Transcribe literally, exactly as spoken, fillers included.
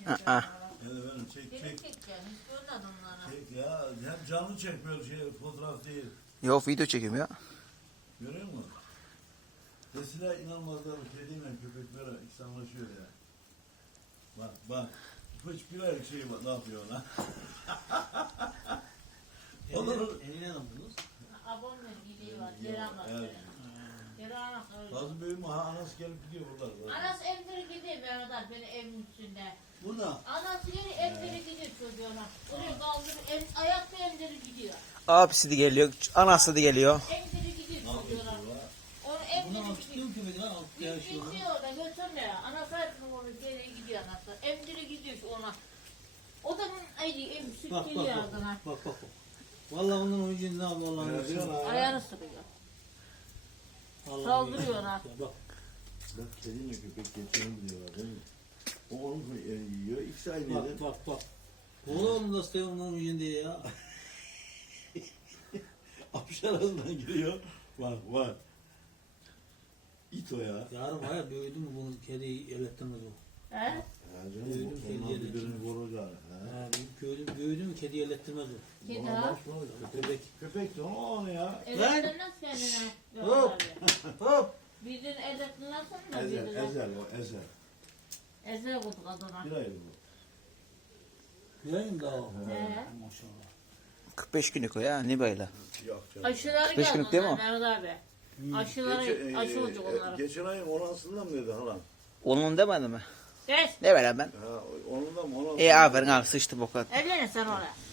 Aa. Evet efendim çek Benim çek. çekeceğim. Hiç görmedim onları. Çek ya. Hem canlı çekmiyor şey fotoğraf değil. Yok video çekiyorum ya. Görüyor musun? Mesela inanmazlar bir şey değil mi? Köpekler ikisi anlaşıyor ya. Bak bak. Hiç bir aylık şey bak ne yapıyor lan. Onların Eline alındınız. Abonlar gidiyor var. Geri anlatıyor. Evet. Geri anlatıyor. Lazım büyüğüm ha anası gelip gidiyor buralar. Anası evleri gidiyor Mehmet abi benim evimin üstünde. Burada. Anası yeri evleri gidiyor çocuğuna. Oraya kaldırıp ev, ayakta evleri gidiyor. Abisi de geliyor, anası da geliyor. Evleri gidiyor Ne yapıyorsun çocuğuna. la? Onu Bunu evleri al gidiyor. tutuyorum köpeği lan. Al Bir yaşıyor. gidiyor orada götürmüyor. Anası her gün onu geri gidiyor anası. Evleri gidiyor şu ona. O da bunun ay, ev süt Bak bak geliyor bak. ardına. Bak bak bak. Vallahi onun oyuncunu ne yapıyor Allah'ın Evet, izniyle. ya. Ayağını sıkıyor. Allah'ın Saldırıyor izniyle. ona. Ya Bak. Bak kediyle köpek geçiyor diyorlar değil mi? O onun e, yiyor. İkisi aynı Bak yerden. bak bak. Oğlum da istiyor onun oyuncunu diye ya. Apış arasından giriyor. Bak bak. İt o ya. Yarın var ya büyüdü mü bunu kediyi ellettirmez o. He? Ya canım Büyüdüm, onlar kediye de birbirini korur galiba. Ha. Ha, büyüdü, büyüdü mü kediyi ellettirmez o. Kedi Ona ha? bakma, Köpek. Köpek de onu ya. Evlatlar nasıl kendine? Hop. Hop. Birinin evlatlar nasıl mı? Ezel, Birinin ezel o ezel. Ezel kutu kadına. Bir ayı bu. Göreyim daha o. He. Maşallah. kırk beş günlük o ya, ne böyle? Yok canım. Aşıları kırk beş geldi günlük değil mi onlar o? Mehmet abi. Aşıları, Geçen, aşı olacak e, onlara. geçen ayın on altısından mı dedi halam? Onun demedi mi? Geç. Ne vereyim ben? Ha, onundan mı on altısından? E aferin abi sıçtı boka. Evlenin sen oraya.